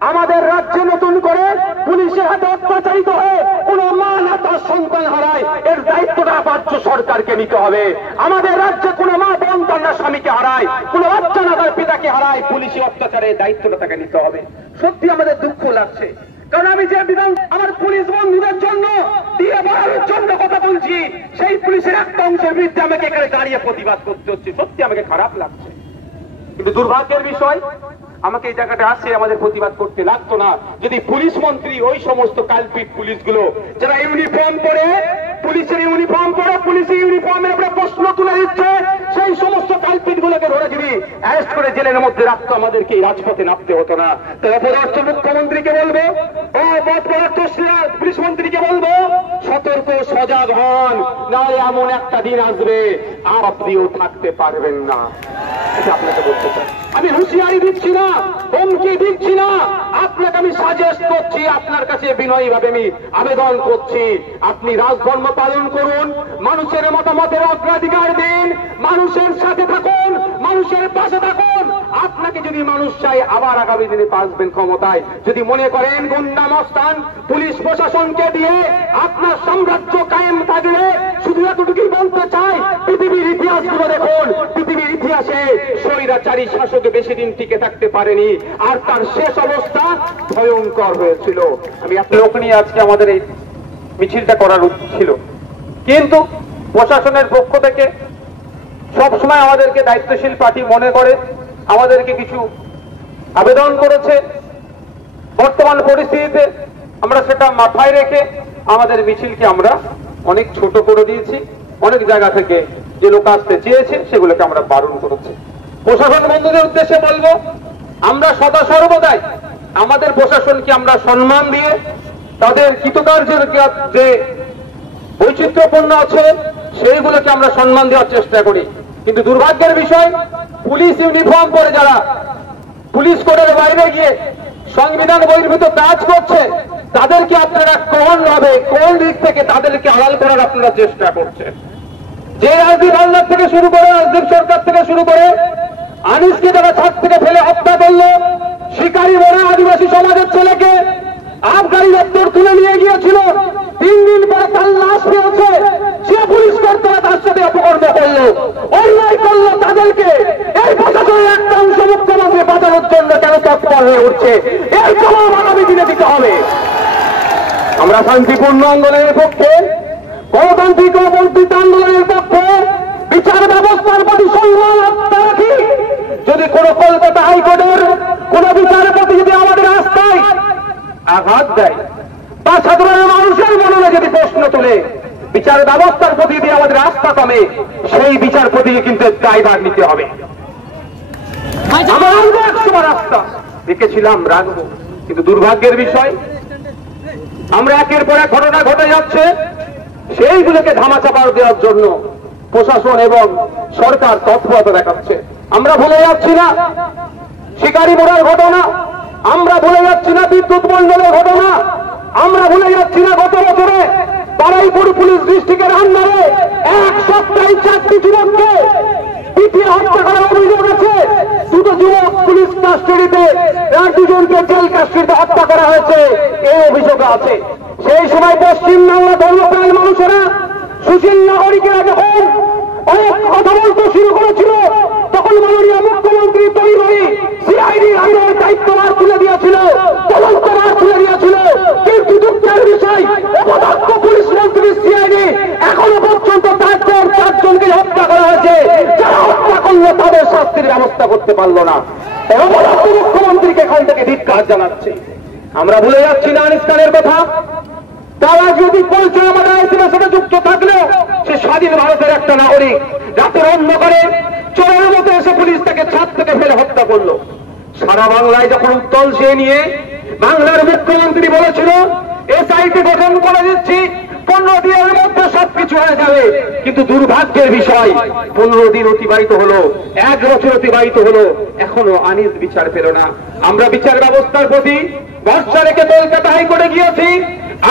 আমাদের রাজ্যে নতুন করে পুলিশের হাতে অত্যাচারিত হয়ে কোন মা না তার সন্তান হারায়, এর দায়িত্বটা রাজ্য সরকারকে নিতে হবে। আমাদের রাজ্যে কোন মা বোন তার না স্বামীকে হারায়, কোন বাচ্চা না তার পিতাকে হারায়, পুলিশি অত্যাচারের দায়িত্বটা তাকে নিতে হবে। সত্যি আমাদের দুঃখ লাগছে, কারণ আমি যে বিধান আমার পুলিশ বন্ধুদের জন্য দিয়ে বাড়ানোর জন্য কথা বলছি, সেই পুলিশের একটা অংশের বিরুদ্ধে আমাকে এখানে দাঁড়িয়ে প্রতিবাদ করতে হচ্ছে। সত্যি আমাকে খারাপ লাগছে, কিন্তু দুর্ভাগ্যের বিষয় আমাকে এই জায়গাটা আসে আমাদের প্রতিবাদ করতে লাগতো না যদি পুলিশ মন্ত্রী ওই সমস্ত কালপিট পুলিশগুলো যারা ইউনিফর্ম পরে, পুলিশের ইউনিফর্ম পরে, পুলিশের ইউনিফর্মের উপরে প্রশ্ন তুলে দিচ্ছে, সেই সমস্ত কালপিট গুলোকে ধরে যদি অ্যারেস্ট করে জেলের মধ্যে রাখতো, আমাদেরকে এই রাজপথে নামতে হতো না। তো অপরাধ মুখ্যমন্ত্রীকে বলবো, ও অপরাধ পুলিশ মন্ত্রীকে বলবো, সতর্ক সজাগ হন, নাহলে এমন একটা দিন আসবে আর আপনিও থাকতে পারবেন না। এটা আপনাকে বলতে চাই, আমি হুঁশিয়ারি দিচ্ছি না, হুমকি দিচ্ছি না, আপনাকে আমি সাজেস্ট করছি, আপনার কাছে বিনয়ী ভাবে আমি আবেদন করছি, আপনি রাজধর্ম পালন করুন, মানুষের মতামতের অগ্রাধিকার দিন, মানুষের সাথে থাকুন, মানুষের পাশে থাকুন। আপনাকে যদি মানুষ চাই আবার আগামী দিনে আসবেন ক্ষমতায়, যদি মনে করেন গুন্ডা মস্তান পুলিশ প্রশাসনকে দিয়ে আপনার সাম্রাজ্য কায়েম থাকবে, শুধু এতটুকুই বলতে চাই, পৃথিবীর ইতিহাসগুলো দেখুন, পৃথিবীর ইতিহাসে স্বৈরাচারী শাসক বেশি দিন টিকে থাকতে পারেনি, আর তার শেষ অবস্থা ভয়ঙ্কর হয়েছিল। আমি আপনার লোক নিয়ে আজকে আমাদের এই মিছিলটা করার উচিত ছিল, কিন্তু প্রশাসনের পক্ষ থেকে সবসময় আমাদেরকে দায়িত্বশীল পার্টি মনে করে আমাদেরকে কিছু আবেদন করেছে। বর্তমান পরিস্থিতিতে আমরা সেটা মাথায় রেখে আমাদের মিছিলকে আমরা অনেক ছোট করে দিয়েছি, অনেক জায়গা থেকে যে লোক আসতে চেয়েছে সেগুলোকে আমরা বারণ করেছি। প্রশাসন বন্ধুদের উদ্দেশ্যে বলবো, আমরা সদা সর্বদাই আমাদের প্রশাসনকে আমরা সম্মান দিয়ে তাদের কৃতকার্যের যে বৈচিত্র্যপূর্ণ আছে সেইগুলোকে আমরা সম্মান দেওয়ার চেষ্টা করি, কিন্তু দুর্ভাগ্যের বিষয় পুলিশ ইউনিফর্ম পরে যারা পুলিশ কোডের বাইরে গিয়ে সংবিধান বহির্ভূত কাজ করছে তাদেরকে আপনারা কোন ভাবে কোন দিক থেকে তাদেরকে আড়াল করার আপনারা চেষ্টা করছেন। যে রাজদীপ হালদার থেকে শুরু করে, রাজদীপ সরকার থেকে শুরু করে, আনিসকে যারা ছাদ থেকে ফেলে হত্যা করলো, শিকারী মোড়ে আদিবাসী সমাজের ছেলেকে আবগারি দপ্তর তুলে নিয়ে গিয়েছিল, 3 দিন পরে তার লাশ পেয়েছে, সে পুলিশ কর্তারা তার সাথে অপকর্ম করলো, অন্যায় করলো, তাদেরকে এই প্রশাসনের একটা অংশ মুখ্যমন্ত্রী বাঁচানোর জন্য কেন তৎপর হয়ে উঠছে, এই জবাব আগামী দিনে দিতে হবে। আমরা শান্তিপূর্ণ আন্দোলনের পক্ষে, গণতান্ত্রিক ও বর্ধিত আন্দোলনের পক্ষে, বিচার ব্যবস্থার প্রতি সম্মান রাখি। যদি কোন কলকাতা হাইকোর্টের কোন বিচারপতি যদি আমাদের রাস্তায় আঘাত দেয় বা সাধারণ মানুষের মনে যদি প্রশ্ন তোলে, বিচার ব্যবস্থার প্রতি যদি আমাদের আস্থা কমে, সেই বিচারপতিকে কিন্তু দায়ভার নিতে হবে। আমরা একসময় রাস্তা রেখেছিলাম, রাখবো, কিন্তু দুর্ভাগ্যের বিষয় আমরা একের পর এক ঘটনা ঘটে যাচ্ছে, সেইগুলোকে ধামাচাপা দেওয়ার জন্য প্রশাসন এবং সরকার তৎপরতা দেখাচ্ছে। আমরা ভুলে যাচ্ছি না শিকারী মোড়ার ঘটনা, আমরা ভুলে যাচ্ছি না বিদ্যুৎ মন্ডলের ঘটনা, আমরা ভুলে যাচ্ছি না গত বছরে বারুইপুর পুলিশ ডিস্ট্রিক্টের আন্ডারে এক সপ্তাহে 4টি যুবককে পিটিয়ে হত্যা করার অভিযোগ আছে। 2টো যুবক পুলিশ কাস্টডিতে, আর 2জনকে জেল কাস্টডিতে হত্যা করা হয়েছে, এই অভিযোগ আছে। সেই সময় পশ্চিমবাংলা ধর্মপ্রাণ মানুষেরা, সুশীল নাগরিকেরা যখন অনেক কথা বলতে শুরু করেছিল, তখন মাননীয় মুখ্যমন্ত্রী তৈরি সিআইডি আইনের দায়িত্বভার তুলে দিয়েছিল, তদন্তভার তুলে দিয়েছিল, কিন্তু দুঃখের বিষয় অপদার্থ পুলিশ মন্ত্রী সিআইডি এখনো পর্যন্ত 4জনকে হত্যা করা হয়েছে, যারা হত্যা করলো তাদের শাস্তির ব্যবস্থা করতে পারলো না। অপদার্থ মুখ্যমন্ত্রীকে এখান থেকে ধিক্কার জানাচ্ছে। আমরা ভুলে যাচ্ছি না আনিস খানের কথা, তারা যদি পরিচয় আমাদের আইসিএর সাথে যুক্ত থাকলেও সে স্বাধীন ভারতের একটা নাগরিক, রাতের অন্ধকারে চোরের মতো এসে পুলিশ তাকে ছাদ থেকে ফেলে হত্যা করলো। সারা বাংলায় যখন উত্তল সে নিয়ে বাংলার মুখ্যমন্ত্রী বলেছিল এসআইটি গঠন করে দিচ্ছি, 15 দিনের মধ্যে সবকিছু হয়ে যাবে, কিন্তু দুর্ভাগ্যের বিষয় 15 দিন অতিবাহিত হলো, 1 বছর অতিবাহিত হলো, এখনো আনিস বিচার পেল না। আমরা বিচার ব্যবস্থার প্রতি ভরসা রেখে কলকাতা হাইকোর্টে গিয়েছি,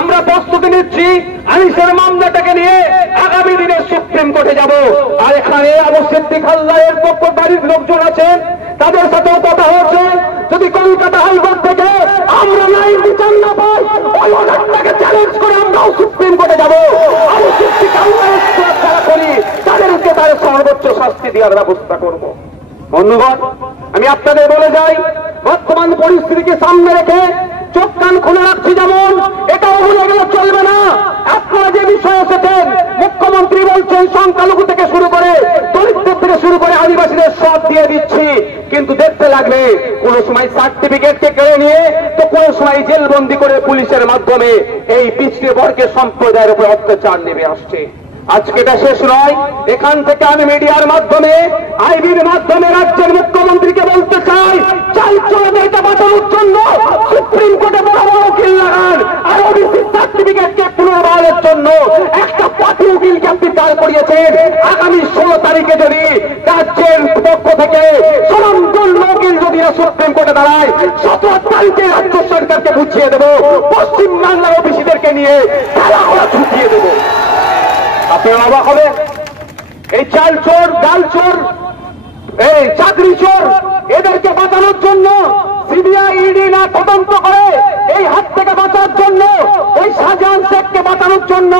আমরা প্রস্তুতি নিচ্ছি আনিসের মামলাটাকে নিয়ে আগামী দিনে সুপ্রিম কোর্টে যাব। আর এখানে আবু সিদ্দিক হালদারের পক্ষ বাড়ির লোকজন আছেন, তাদের সাথেও কথা হচ্ছে, যদি কলকাতা হাইকোর্ট থেকে দেওয়ার ব্যবস্থা করব। বন্ধুগণ, আমি আপনাদের বলে যাই, বর্তমান পরিস্থিতিকে সামনে রেখে চোখ কান খুলে রাখছি, যেমন এটাও ভুলে গেলে চলবে না। আপনারা যে বিষয় এসেছেন, মুখ্যমন্ত্রী বলছেন সংখ্যালঘু থেকে শুরু করে দরিদ্র থেকে শুরু করে আদিবাসীদের সব দিয়ে দিচ্ছি, কিন্তু দেখতে লাগবে কোন সময় সার্টিফিকেটকে কেড়ে নিয়ে তো কোন সময় জেলবন্দি করে পুলিশের মাধ্যমে এই পিছিয়ে বর্গের সম্প্রদায়ের উপর অত্যাচার নেমে আসছে। আজকে এটা শেষ নয়, এখান থেকে আমি মিডিয়ার মাধ্যমে, আইবির মাধ্যমে রাজ্যের মুখ্যমন্ত্রীকে বলতে চাই, চাল চলটা বাঁচানোর জন্য সুপ্রিম কোর্টে বড় বড় উকিল লাগান, আর ওবিসি সার্টিফিকেটকে পুনর্বহালের জন্য একটা পার্টি উকিলকে আপনি দাঁড় করিয়েছেন। আগামী 16 তারিখে যদি রাজ্যের পক্ষ থেকে স্বনামধন্য উকিল যদি সুপ্রিম কোর্টে দাঁড়ায়, 17 তারিখে রাজ্য সরকারকে বুঝিয়ে দেব, পশ্চিম বাংলার ওবিসিদেরকে নিয়ে খেলা করা ছুটিয়ে দেব। আপনারা অবাক হবে, এই চাল চোর, ডাল চোর, এই চাকরি চোর, এদেরকে বাঁচানোর জন্য সিবিআই ইডি না তদন্ত করে এই হাত থেকে বাঁচার জন্য, ওই শাহজাহান শেখকে বাঁচানোর জন্য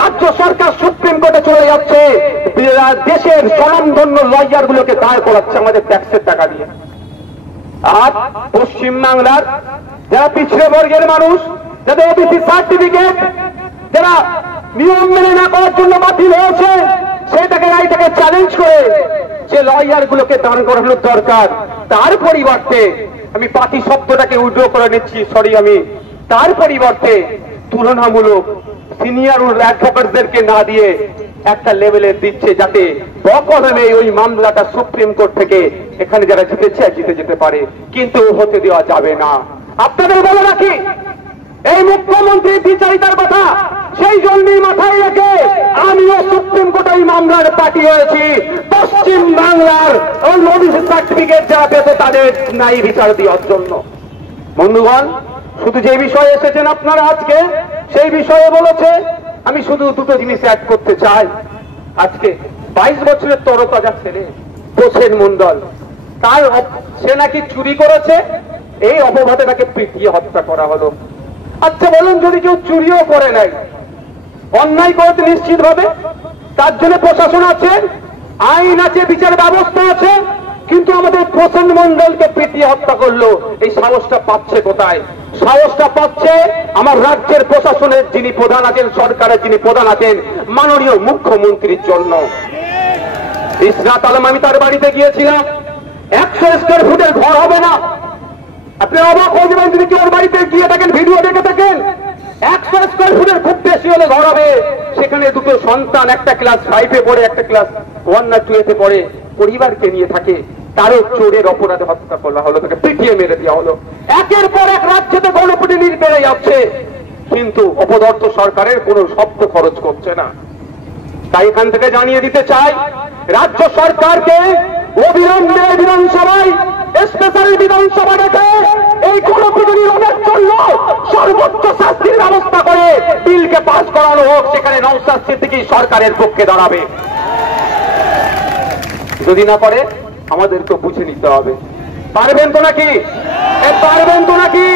রাজ্য সরকার সুপ্রিম কোর্টে চলে যাচ্ছে, দেশের স্বনামধন্য লয়ার গুলোকে দাঁড় করাচ্ছে আমাদের ট্যাক্সের টাকা দিয়ে। আর পশ্চিম বাংলার যারা পিছিয়ে বর্গের মানুষ, যাদের ওবিসি সার্টিফিকেট যারা নিয়ম মেনে না করার জন্য বাতিল হয়েছে, সেটাকে রায়টাকে চ্যালেঞ্জ করে যে লয়ার গুলোকে দাঁড় করানোর দরকার, তার পরিবর্তে আমি পার্টি শব্দটাকে উইথড্র করে নিচ্ছি, আমি তার পরিবর্তে তুলনামূলক সিনিয়র অ্যাডভোকেটদেরকে না দিয়ে একটা লেভেলে দিচ্ছে, যাতে বকলমে ওই মামলাটা সুপ্রিম কোর্ট থেকে এখানে যারা জিতেছে জিতে যেতে পারে, কিন্তু হতে দেওয়া যাবে না। আপনাদের বলে রাখি, এই মুখ্যমন্ত্রীর বিচারিতার কথা সেই জন্যই মাথায় রেখে আমিও সুপ্রিম কোর্টে এই মামলার পার্টি হয়েছি, পশ্চিম বাংলার ওই ওবিসি সার্টিফিকেট যারা পেতে তাদের ন্যায় বিচার দেওয়ার জন্য। বন্ধুগণ, শুধু যে বিষয়ে এসেছেন আপনারা আজকে, সেই বিষয়ে বলেছে, আমি শুধু দুটো জিনিস অ্যাড করতে চাই। আজকে 22 বছরের তরতাজা ছেলে প্রসেন মন্ডল, তার সে নাকি চুরি করেছে, এই অপবাদে তাকে পিটিয়ে হত্যা করা হলো। আচ্ছা বলুন, যদি কেউ চুরিও করে নাই, অন্যায় করেছে নিশ্চিত ভাবে, তার জন্য প্রশাসন আছে, আইন আছে, বিচার ব্যবস্থা আছে, কিন্তু আমাদের প্রসেন মন্ডলকে পিটিয়ে হত্যা করলো, এই সাহসটা পাচ্ছে কোথায়? সাহসটা পাচ্ছে আমার রাজ্যের প্রশাসনের যিনি প্রধান আছেন, সরকারের যিনি প্রধান আছেন, মাননীয় মুখ্যমন্ত্রীর জন্য। ইসরাত আলম, আমি তার বাড়িতে গিয়েছিলাম, 100 স্কোয়ার ফুটের ঘর হবে না। আপনি অবাক হয়ে যাবেন যদি কেউ ওর বাড়িতে গিয়ে থাকেন, ভিডিও দেখে থাকেন। 100 স্কোয়ার ফুটের খুব বেশি হলে ঘর হবে, সেখানে দুটো সন্তান, একটা ক্লাস 5-এ পড়ে, একটা ক্লাস 1 না 2-তে পড়ে, পরিবারকে নিয়ে থাকে, তারও চোরের অপরাধে হত্যা করা হলো, তাকে পিটিয়ে মেরে দেওয়া হলো। একের পর এক রাজ্যতে গণপিটুনি বেড়ে যাচ্ছে, কিন্তু অপদার্থ সরকারের কোনো শব্দ খরচ করছে না। তাই এখান থেকে জানিয়ে দিতে চাই, রাজ্য সরকারকে অবিলম্বে বিধানসভায় স্পেশাল বিধানসভা রেখে এই গণপিটুনি রোধের জন্য সর্বোচ্চ শাস্তির ব্যবস্থা করে বিলকে পাস করানো হোক, সেখানে নওশাদ সিদ্দিকী সরকারের পক্ষে দাঁড়াবে। যদি না পারে আমাদেরকে বুঝে নিতে হবে। পারবেন তো নাকি? পারবেন তো নাকি?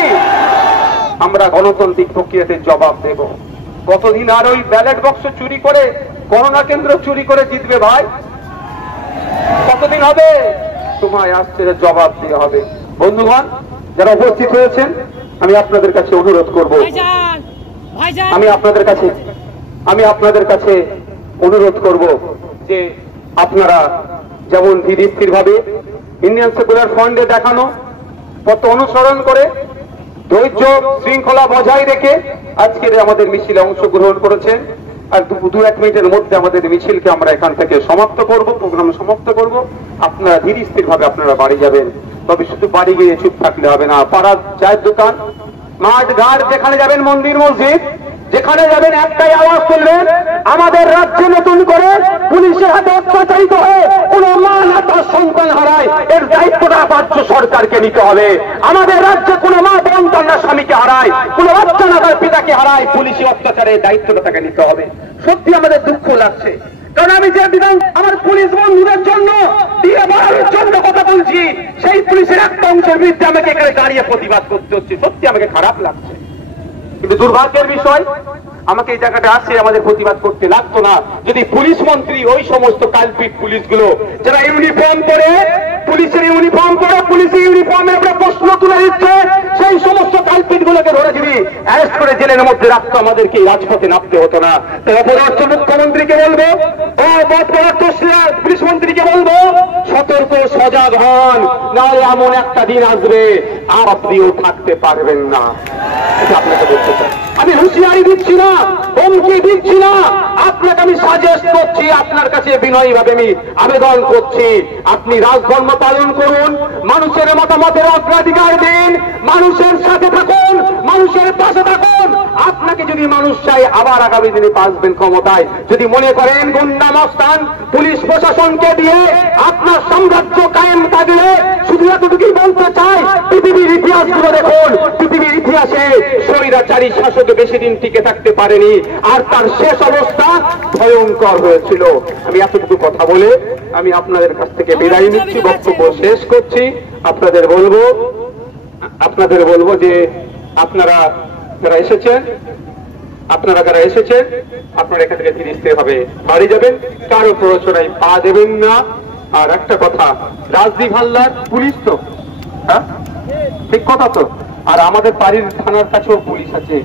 আমরা গণতান্ত্রিক প্রক্রিয়াতে জবাব দেব। কতদিন আর ওই ব্যালট বক্স চুরি করে, গণনা কেন্দ্র চুরি করে জিতবে ভাই? কতদিন হবে? তোমায় আসছে জবাব দিয়ে হবে। বন্ধুগণ, যারা উপস্থিত হয়েছেন, আমি আপনাদের কাছে অনুরোধ করব, আমি আপনাদের কাছে অনুরোধ করব যে আপনারা যেমন ধীর স্থির ভাবে ইন্ডিয়ান সেকুলার ফ্রন্টে দেখানো পথ অনুসরণ করে ধৈর্য শৃঙ্খলা বজায় রেখে আজকের আমাদের মিছিলে অংশগ্রহণ করেছেন। আর 2-1 মিনিটের মধ্যে আমাদের মিছিলকে আমরা এখান থেকে সমাপ্ত করব, প্রোগ্রাম সমাপ্ত করব। আপনারা ধীর স্থির ভাবে আপনারা বাড়ি যাবেন, তবে শুধু বাড়ি গিয়ে চুপ থাকলে হবে না। পাড়ার চায়ের দোকান, মাঠ ঘাট, যেখানে যাবেন, মন্দির মসজিদ, যেখানে যাবেন একটাই আওয়াজ তুলবেন, আমাদের রাজ্যে নতুন করে পুলিশের হাতে অত্যাচারিত হয়ে কোন মা না তার সন্তান হারায়, এর দায়িত্বটা রাজ্য সরকারকে নিতে হবে। আমাদের রাজ্যে কোন মা বোন তার না স্বামীকে হারায়, কোন বাচ্চা না তার পিতাকে হারায়, পুলিশি অত্যাচারের দায়িত্বটা তাকে নিতে হবে। সত্যি আমাদের দুঃখ লাগছে, কারণ আমি যে বিধান আমার পুলিশ বন্ধুদের জন্য দিয়ে বাড়ানোর জন্য কথা বলছি, সেই পুলিশের একটা অংশের বিরুদ্ধে আমাকে এখানে দাঁড়িয়ে প্রতিবাদ করতে হচ্ছে। সত্যি আমাকে খারাপ লাগছে, কিন্তু দুর্ভাগ্যের বিষয় আমাকে এই জায়গাটা আসে আমাদের প্রতিবাদ করতে লাগতো না যদি পুলিশ মন্ত্রী ওই সমস্ত কালপিট পুলিশগুলো যারা ইউনিফর্ম পরে পুলিশের ইউনিফর্ম পরে পুলিশের ইউনিফর্মের উপরে প্রশ্ন তুলে দিচ্ছে সেই সমস্ত কালপিট গুলোকে ধরে যদি অ্যারেস্ট করে জেলের মধ্যে রাখতো আমাদেরকে রাজপথে নামতে হতো না। তারা পররাষ্ট্র মুখ্যমন্ত্রীকে বলবো ও পররাষ্ট্র পুলিশ মন্ত্রীকে বলবো সতর্ক সজাগ হন, নাহলে এমন একটা দিন আসবে আর আপনিও থাকতে পারবেন না। এটা আপনাকে বলতে চাই। আমি হুঁশিয়ারি দিচ্ছি না, হুমকি দিচ্ছি না, আপনাকে আমি সাজেস্ট করছি, আপনার কাছে বিনয়ী ভাবে আমি আবেদন করছি আপনি রাজধর্ম পালন করুন, মানুষের মতামতের অগ্রাধিকার দিন, মানুষের সাথে থাকুন, মানুষের পাশে থাকুন। আপনাকে যদি মানুষ চাই আবার আগামী দিনে আসবেন ক্ষমতায়, যদি মনে করেন গুন্ডা মস্তান পুলিশ প্রশাসনকে দিয়ে আপনার সাম্রাজ্য কায়েম থাকলে, শুধু এতটুকুই বলতে চাই পৃথিবীর ইতিহাসগুলো দেখুন, পৃথিবীর ইতিহাসে স্বৈরাচারী শাসক বেশি দিন টিকে থাকতে পারেনি আর তার শেষ অবস্থা ভয়ঙ্কর হয়েছিল। আমি এতটুকু কথা বলে আমি আপনাদের কাছ থেকে বিদায় নিচ্ছি, বক্তব্য শেষ করছি। আপনাদের বলবো যে আপনারা যারা এসেছেন আপনারা এখান থেকে ধীরে স্থির ভাবে বাড়ি যাবেন, কারো প্ররোচনায় পা দেবেন না। আর একটা কথা, রাজদীপ হালদার পুলিশ তো, হ্যাঁ ঠিক কথা তো, আর আমাদের বাড়ির থানার কাছেও পুলিশ আছে।